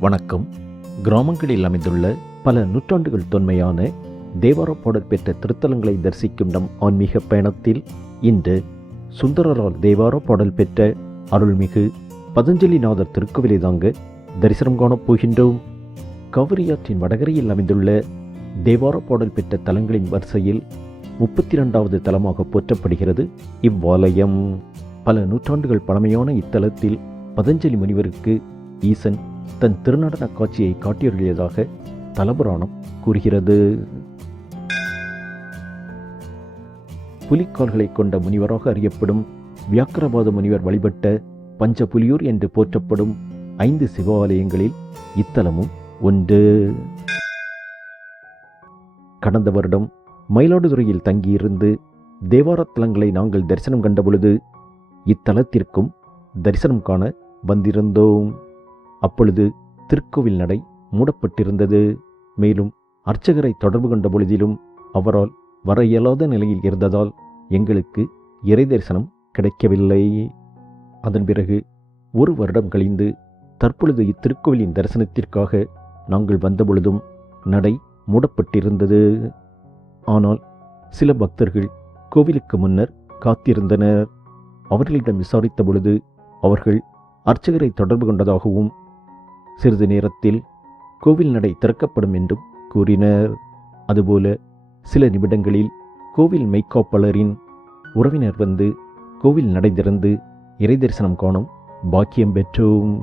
வணக்கம். கிராமங்களில் அமைந்துள்ள பல நூற்றாண்டுகள் தொன்மையான தேவார பாடல் பெற்ற திருத்தலங்களை தரிசிக்கும் நம் ஆன்மீக பயணத்தில் இன்று சுந்தரரால் தேவார பாடல் பெற்ற அருள்மிகு பதஞ்சலிநாதர் திருக்கோவிலை தாங்க தரிசனம் காணப் போகின்றோம். காவிரியாற்றின் வடகரையில் அமைந்துள்ள தேவார பாடல் பெற்ற தலங்களின் வரிசையில் முப்பத்தி ரெண்டாவது தலமாக போற்றப்படுகிறது இவ்வாலயம். பல நூற்றாண்டுகள் பழமையான இத்தலத்தில் பதஞ்சலி முனிவருக்கு ஈசன் தன் திருநடன காட்சியை காட்டியருளியதாக தலபுராணம் கூறுகிறது. புலிக்கால்களை கொண்ட முனிவராக அறியப்படும் வியாக்கரபாத முனிவர் வழிபட்ட பஞ்ச புலியூர் என்று போற்றப்படும் ஐந்து சிவாலயங்களில் இத்தலமும் ஒன்று கடந்த வருடம் மயிலாடுதுறையில் தங்கியிருந்து தேவாரத்தலங்களை நாங்கள் தரிசனம் கண்டபொழுது இத்தலத்திற்கும் தரிசனம் காண வந்திருந்தோம். அப்பொழுது திருக்கோவில் நடை மூடப்பட்டிருந்தது. மேலும் அர்ச்சகரை தொடர்பு கொண்ட பொழுதிலும் அவரால் வர இயலாத நிலையில் இருந்ததால் எங்களுக்கு இறை தரிசனம் கிடைக்கவில்லை. அதன் பிறகு ஒரு வருடம் கழிந்து தற்பொழுது இத்திருக்கோவிலின் தரிசனத்திற்காக நாங்கள் வந்தபொழுதும் நடை மூடப்பட்டிருந்தது. ஆனால் சில பக்தர்கள் கோவிலுக்கு முன்னர் காத்திருந்தனர். அவர்களிடம் விசாரித்த பொழுது அவர்கள் அர்ச்சகரை தொடர்பு கொண்டதாகவும் சிறிது நேரத்தில் கோவில் நடை திறக்கப்படும் என்றும் கூறினர். அதுபோல சில நிமிடங்களில் கோவில் மெய்க்காப்பாளரின் உறவினர் வந்து கோவில் நடை திறந்து இறை தரிசனம் காணும் பாக்கியம் பெற்றோம்.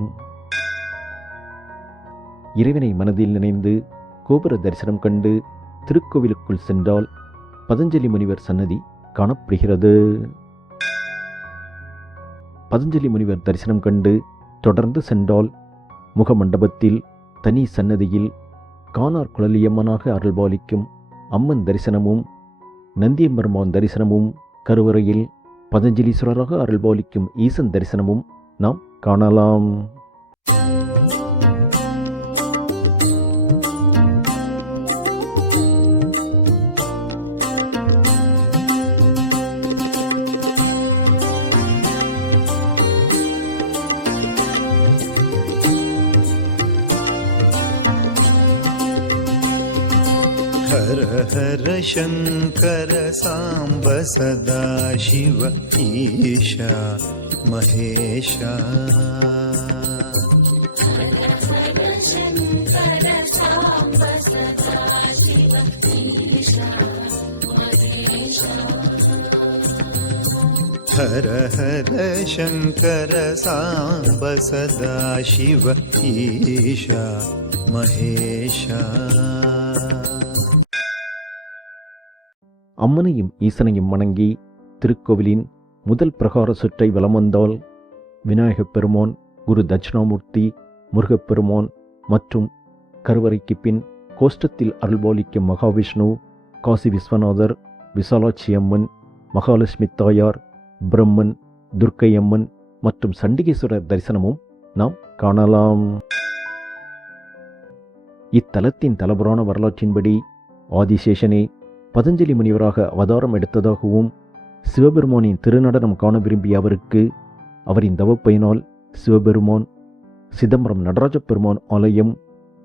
இறைவனை மனதில் நினைந்து கோபுர தரிசனம் கண்டு திருக்கோவிலுக்குள் சென்றால் பதஞ்சலி முனிவர் சன்னதி காணப்படுகிறது. பதஞ்சலி முனிவர் தரிசனம் கண்டு தொடர்ந்து சென்றால் முகமண்டபத்தில் தனி சன்னதியில் கானார் குழலியம்மனாக அருள்பாலிக்கும் அம்மன் தரிசனமும் நந்தியம்பெருமான் தரிசனமும் கருவறையில் பதஞ்சலீஸ்வரராக அருள்பாலிக்கும் ஈசன் தரிசனமும் நாம் காணலாம். हर हर शङ्कर साम्ब सदा शिव ईशा महेशा। हर हर शङ्कर साम्ब सदा शिव ईशा महेशा அம்மனையும் ஈசனையும் வணங்கி திருக்கோவிலின் முதல் பிரகார சுற்றை வலம் வந்தால் விநாயகப் பெருமான் குரு தட்சிணாமூர்த்தி முருகப்பெருமான் மற்றும் கருவறைக்கு பின் கோஷ்டத்தில் அருள்பாலிக்கும் மகாவிஷ்ணு காசி விஸ்வநாதர் விசாலாட்சி அம்மன் மகாலட்சுமி தாயார் பிரம்மன் துர்க்கை அம்மன் மற்றும் சண்டிகேஸ்வரர் தரிசனமும் நாம் காணலாம். இத்தலத்தின் தலபுராண வரலாற்றின்படி ஆதிசேஷனே பதஞ்சலி முனிவராக அவதாரம் எடுத்ததாகவும் சிவபெருமானின் திருநடனம் காண விரும்பிய அவருக்கு அவரின் தவப்பயனால் சிவபெருமான் சிதம்பரம் நடராஜ பெருமான் ஆலயம்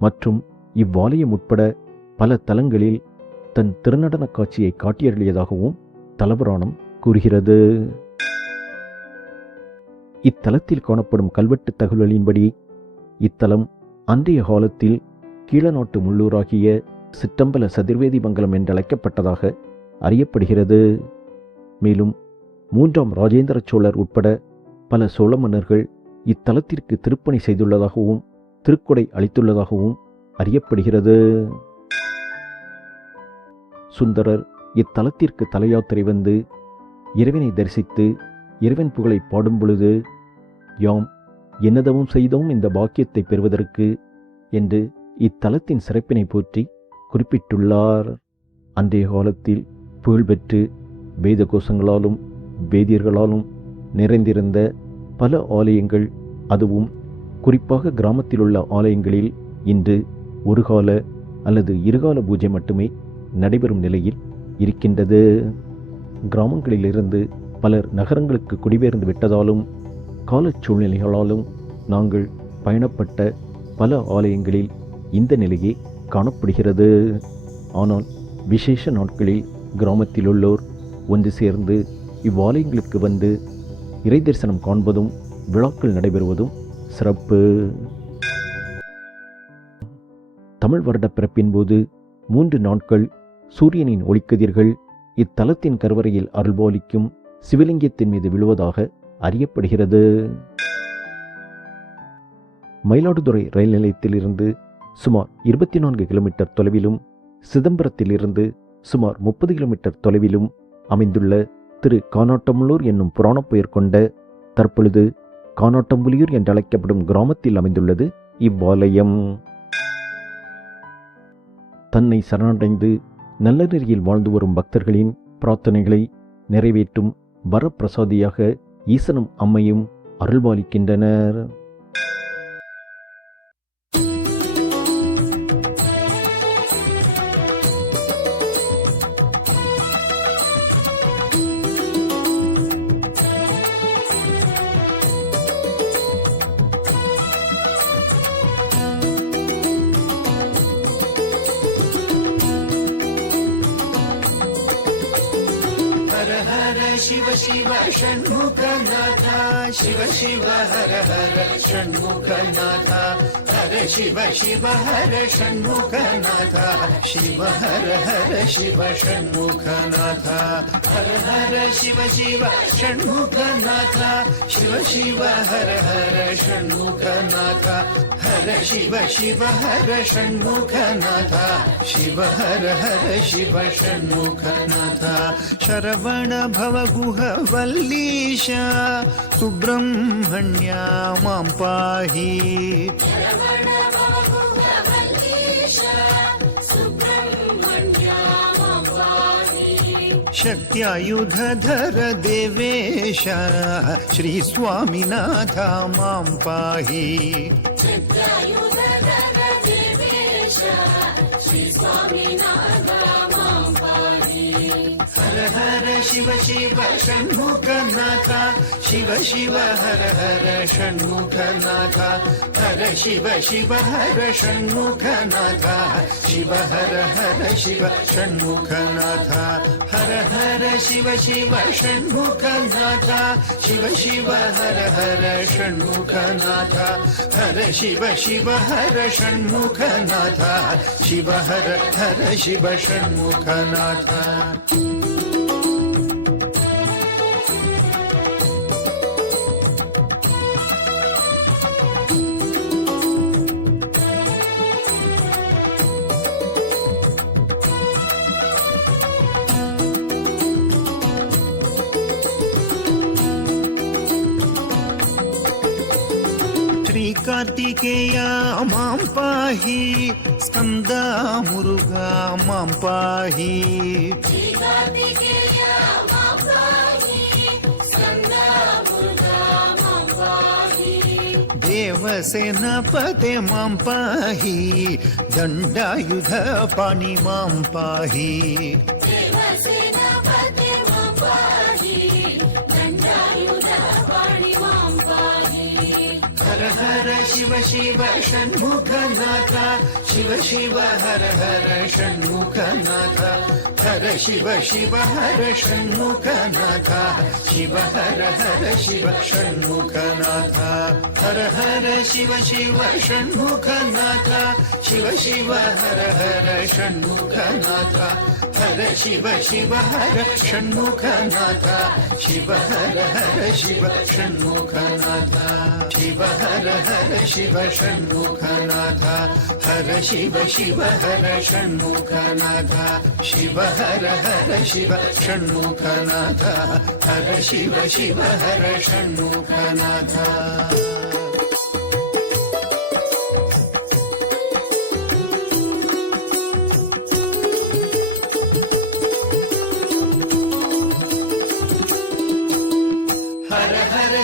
மற்றும் இவ்வாலயம் உட்பட பல தலங்களில் தன் திருநடன காட்சியை காட்டியருளியதாகவும் தலபுராணம் கூறுகிறது. இத்தலத்தில் காணப்படும் கல்வெட்டு தகவல்களின்படி இத்தலம் அன்றைய காலத்தில் கீழநாட்டு முள்ளூராகிய சிற்றம்பல சதுர்வேதி மங்கலம் என்றழைக்கப்பட்டதாக அறியப்படுகிறது. மேலும் மூன்றாம் ராஜேந்திர சோழர் உட்பட பல சோழ மன்னர்கள் இத்தலத்திற்கு திருப்பணி செய்துள்ளதாகவும் திருக்கொடை அளித்துள்ளதாகவும் அறியப்படுகிறது. சுந்தரர் இத்தலத்திற்கு தலையாத்திரை வந்து இறைவனை தரிசித்து இறைவன் புகழை பாடும் பொழுது யாம் என்னதவும் செய்தோம் இந்த பாக்கியத்தை பெறுவதற்கு என்று இத்தலத்தின் சிறப்பினை போற்றி குறிப்பிட்டுள்ளார். அன்றைய காலத்தில் புகழ்பெற்று வேத கோஷங்களாலும் வேதியர்களாலும் நிறைந்திருந்த பல ஆலயங்கள் அதுவும் குறிப்பாக கிராமத்தில் உள்ள ஆலயங்களில் இன்று ஒரு கால அல்லது இருகால பூஜை மட்டுமே நடைபெறும் நிலையில் இருக்கின்றது. கிராமங்களிலிருந்து பலர் நகரங்களுக்கு குடிபெயர்ந்து விட்டதாலும் காலச் சூழ்நிலைகளாலும் நாங்கள் பயணப்பட்ட பல ஆலயங்களில் இந்த நிலையே காணப்படுகிறது. ஆனால் விசேஷ நாட்களில் கிராமத்தில் உள்ளோர் ஒன்று சேர்ந்து இவ்வாலயங்களுக்கு வந்து இறை தரிசனம் காண்பதும் விழாக்கள் நடைபெறுவதும் சிறப்பு. தமிழ் வருட பிறப்பின் போது மூன்று நாட்கள் சூரியனின் ஒளிக்கதிர்கள் இத்தலத்தின் கருவறையில் அருள்பாலிக்கும் சிவலிங்கத்தின் மீது விழுவதாக அறியப்படுகிறது. மயிலாடுதுறை ரயில் நிலையத்திலிருந்து சுமார் இருபத்தி நான்கு கிலோமீட்டர் தொலைவிலும் சிதம்பரத்திலிருந்து சுமார் முப்பது கிலோமீட்டர் தொலைவிலும் அமைந்துள்ள திரு கானாட்டம்பலூர் என்னும் புராணப் பெயர் கொண்ட தற்பொழுது கானாட்டம்புலியூர் என்றழைக்கப்படும் கிராமத்தில் அமைந்துள்ளது இவ்வாலயம். தன்னை சரணடைந்து நல்ல நெறியில் வாழ்ந்து வரும் பக்தர்களின் பிரார்த்தனைகளை நிறைவேற்றும் வரப்பிரசாதியாக ஈசனும் அம்மையும் அருள்பாலிக்கின்றனர். शिव शिव षण्मुखनाथ शिव शिव हर हर षण्मुखनाथ हर शिव शिव हर षण्मुखनाथ। शिव हर हर शिव षण्मुखनाथ। हर हर शिव शिव षण्मुखनाथ। शिव शिव हर हर षण्मुखनाथ। हर शिव शिव हर षण्मुखनाथ। शिव हर हर शिव षण्मुखनाथ। शरवण भव गुह वल्लीश। सुब्रह्मण्या माँ पाहि। शक्त्यायुधधर देवेश श्रीस्वामिनाथ माँ पाहि। ಶಿವ ಶಿವ ಷಣ್ಮುಖನಾಥ ಶಿವ ಶಿವ ಹರ ಹರ ಷಣ್ಮುಖನಾಥ ಹರ ಶಿವ ಶಿವ ಹರ ಷಣ್ಮುಖನಾಥ ಶಿವ ಹರ ಹರ ಶಿವ ಷಣ್ಮುಖನಾಥ ಹರ ಹರ ಶಿವ ಶಿವ ಷಣ್ಮುಖನಾಥ ಶಿವ ಶಿವ ಹರ ಹರ ಷಣ್ಮುಖನಾಥ ಹರ ಶಿವ ಶಿವ ಹರ ಷಣ್ಮುಖನಾಥ ಶಿವ ಹರ ಹರ ಶಿವ ಷಣ್ಮುಖನಾಥ ಕಾರ್ತಿಕೇಯ ಮಾಂಪಾಹಿ ಸ್ಕಂದ ಮುರುಘ ಮಾಂಪಾಹಿ देवसेनापते माँ पाहि। दण्डायुधपाणि माँ पाहि शिव शिव षण्मुखनाथ शिव शिव हर हर षण्मुखनाथ हर शिव शिव हर षण्मुखनाथ शिव हर हर शिव षण्मुखनाथ हर हर शिव शिव षण्मुखनाथ शिव शिव हर हर षण्मुखनाथ हर शिव शिव हर षण्मुखनाथ। शिव हर हर शिव षण्मुखनाथ। शिव हर हर शिव षण्मुखनाथ। हर शिव शिव हर षण्मुखनाथ। शिव हर हर शिव षण्मुखनाथ। हर शिव शिव हर षण्मुखनाथ।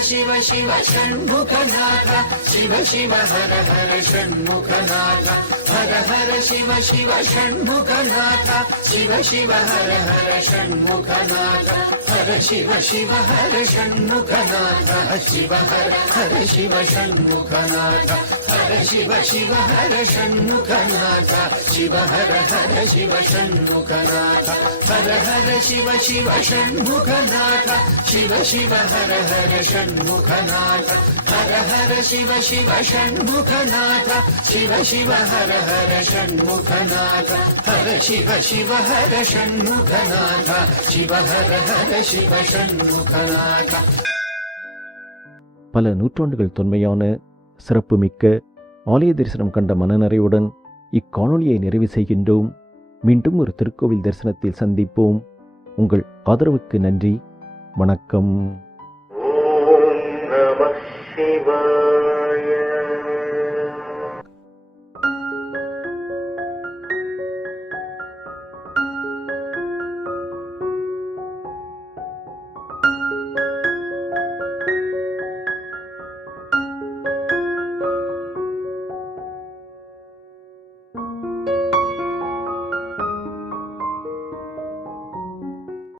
शिव शिव षण्मुखनाथ शिव शिव हर हर षण्मुखनाथ हर हर शिव शिव षण्मुखनाथ शिव शिव हर हर षण्मुखनाथ हर शिव शिव हर षण्मुखनाथ शिव हर हर शिव षण्मुखनाथ ஹர சிவ சிவ ஹர ஷண்முகநாத சிவ ஹர ஹர சிவ ஷண்முகநாத ஹர ஹர சிவ சிவ ஷண்முகநாத சிவ சிவ ஹர ஹர ஷண்முகநாத ஹர ஹர சிவ சிவ ஷண்முகநாத சிவ சிவ ஹர ஹர ஷண்முகநாத ஹர சிவ சிவ ஹர ஷண்முகநாத சிவ ஹர ஹர சிவ ஷண்முகநாத பல நூற்றாண்டுகள் தொன்மையான சிறப்புமிக்க ஆலய தரிசனம் கண்ட மனநிறைவுடன் இக்காணொலியை நிறைவு செய்கின்றோம். மீண்டும் ஒரு திருக்கோவில் தரிசனத்தில் சந்திப்போம். உங்கள் ஆதரவுக்கு நன்றி. வணக்கம். ஓம் நம சிவாய